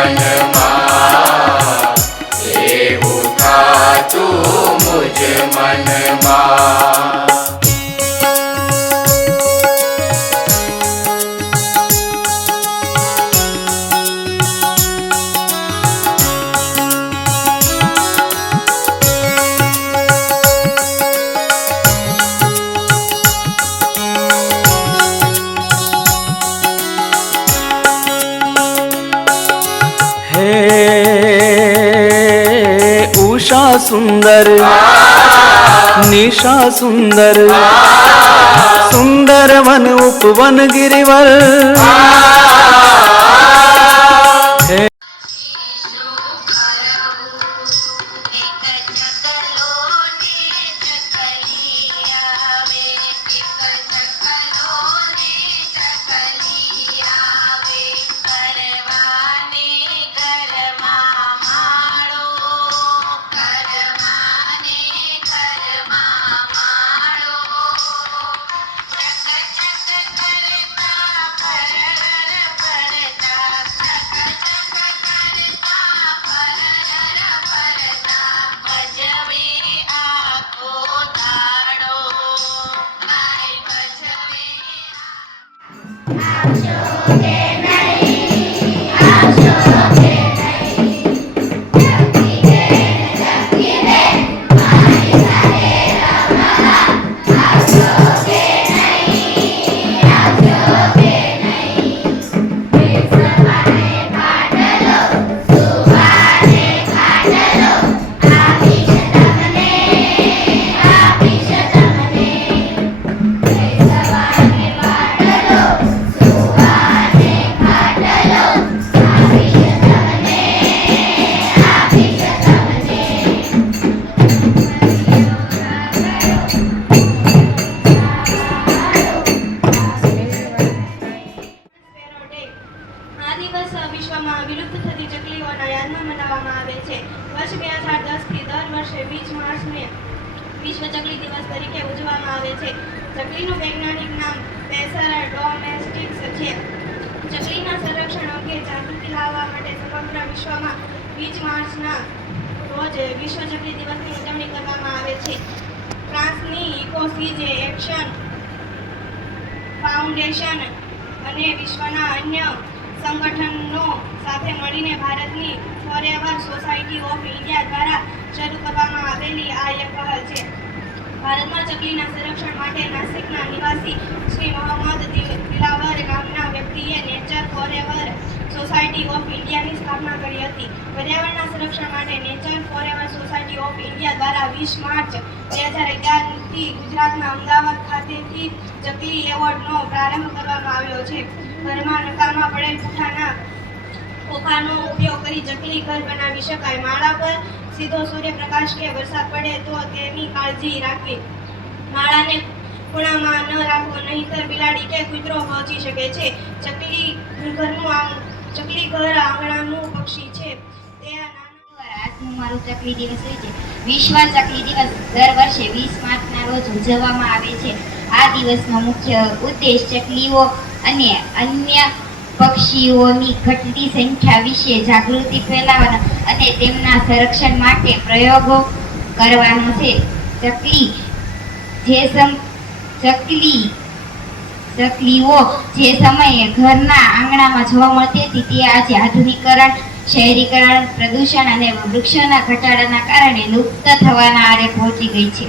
મનમાં એવું થાતું મુજ મનમાં சுந்தர். நிஷா சுந்தர். சுந்தரவன் உப்புவன் கிரிவர் આ દિવસ વિશ્વમાં વિલુપ્ત થતી ચકલીઓના યાદમાં મનાવવામાં આવે છે. વર્ષ બે હજાર દસથી દર વર્ષે વીસ માર્ચને વિશ્વ ચકલી દિવસ તરીકે ઉજવવામાં આવે છે. ચકલીનું વૈજ્ઞાનિક નામ પેસર ડોમેસ્ટિક્સ છે. ચકલીના સંરક્ષણ અંગે જાગૃતિ લાવવા માટે સમગ્ર વિશ્વમાં વીસ માર્ચના રોજ વિશ્વ ચકલી દિવસની ઉજવણી કરવામાં આવે છે. ફ્રાન્સની ઇકોસીજે એક્શન ફાઉન્ડેશન અને વિશ્વના અન્ય સંગઠનો સાથે મળીને ભારતની ફોરેવર સોસાયટી ઓફ ઇન્ડિયા દ્વારા શરૂ કરવામાં આવેલી આ એક પહેલ છે. ભારતમાં ચકલીના સંરક્ષણ માટે નાસિકના નિવાસી શ્રી મોહમ્મદ દિલ- દિલાવર નામના વ્યક્તિએ નેચર ફોરેવર સોસાયટી ઓફ ઇન્ડિયાની સ્થાપના કરી હતી. પર્યાવરણના સંરક્ષણ માટે nature forever society of India દ્વારા વીસ માર્ચ બે હજાર અગિયારથી ગુજરાતના અમદાવાદ ખાતેથી ચકલી એવોર્ડનો પ્રારંભ કરવામાં આવ્યો છે. ઘરમાં નકામા પડેલ પૂઠાના ખોખાનો ઉપયોગ કરી ચકલી ઘર બનાવી શકાય. માળા પર સીધો સૂર્યપ્રકાશ કે વરસાદ પડે તો તેની કાળજી રાખવી. માળાને ખૂણામાં ન રાખવો નહીંતર બિલાડી કે કૂતરો પહોંચી શકે છે. ચકલી ઘરનું આંગ ચકલી ઘર આંગણાનું પક્ષી છે. તે આજનું મારું ચકલી દિવસ હોય છે. વિશ્વ ચકલી દિવસ દર વર્ષે વીસ માર્ચના રોજ ઉજવવામાં આવે છે. આ દિવસનો મુખ્ય ઉદ્દેશ ચકલીઓ અને અન્ય પક્ષીઓની ઘટતી સંખ્યા વિશે જાગૃતિ ફેલાવવાનો અને તેમના સંરક્ષણ માટે પ્રયોગો કરવાનો છે. ચકલી જે સમ, ચકલી, ચકલીઓ જે સમયે ઘરના આંગણામાં જોવા મળતી હતી, તે આજે આધુનિકરણ, શહેરીકરણ, પ્રદૂષણ અને વૃક્ષોના ઘટાડાના કારણે લુપ્ત થવાના આરે પહોંચી ગઈ છે.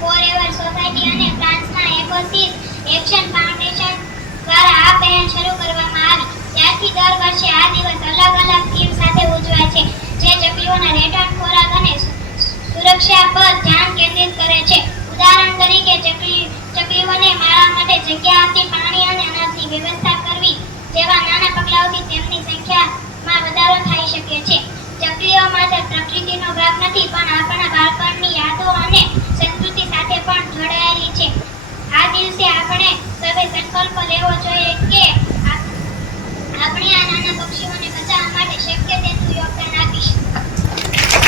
ફોરએવર સોસાયટી અને ફ્રાન્સના એકોસિસ એક્શન ફાઉન્ડેશન દ્વારા આ પહેલ શરૂ કરવામાં આવી. ત્યારથી દર વર્ષે આ દિવસ અલગ અલગ થીમ સાથે ઉજવાય છે, જે ચકલીઓના રહેઠાણ ખોરાક અને સુરક્ષા પર ધ્યાન કેન્દ્રિત કરે છે. ઉદાહરણ તરીકે ચકલી ચકલીઓને માળવા માટે જગ્યા આપી પાણી અને અનાજની વ્યવસ્થા કરવી જેવા નાના પગલાઓથી તેમની સંખ્યામાં વધારો થઈ શકે છે. ચકલીઓ માત્ર પ્રકૃતિનો ભાગ નથી, પણ રીતે આપણે સર્વે સંકલ્પ લેવો જોઈએ કે આપણે આ નાના પક્ષીઓને બચાવવા માટે શક્ય તેટલું યોગદાન આપીશું.